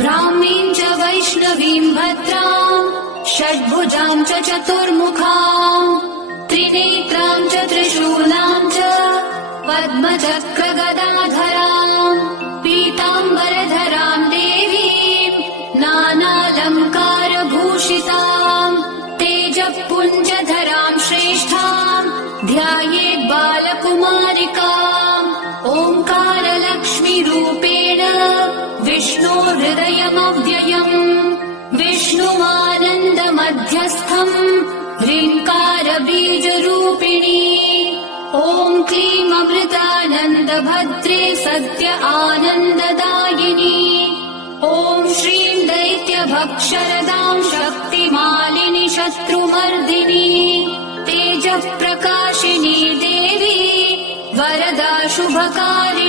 ब्राह्मीं च वैष्णवीं भद्रां षड्भुजां च चतुर्मुखां त्रिनेत्रां च त्रिशूलां च पद्मचक्रगदाधरां पीताम्बरधरां देवीं नानालङ्कारभूषितां तेजःपुञ्जधरां श्रेष्ठां ध्यायेत् बालकुमारिकाम् ओङ्कारलक्ष्मीरूपेण विष्णोर्हृदयमव्ययम् विष्णुमानन्दमध्यस्थम् ह्रीङ्कारबीजरूपिणी ॐ क्लीं अमृतानन्दभद्रे सत्य आनन्ददायिनी ॐ श्रीं दैत्यभक्षरदां शक्तिमालिनि शत्रुमर्दिनी तेजःप्रकाशिनी देवी वरदा शुभकारिणी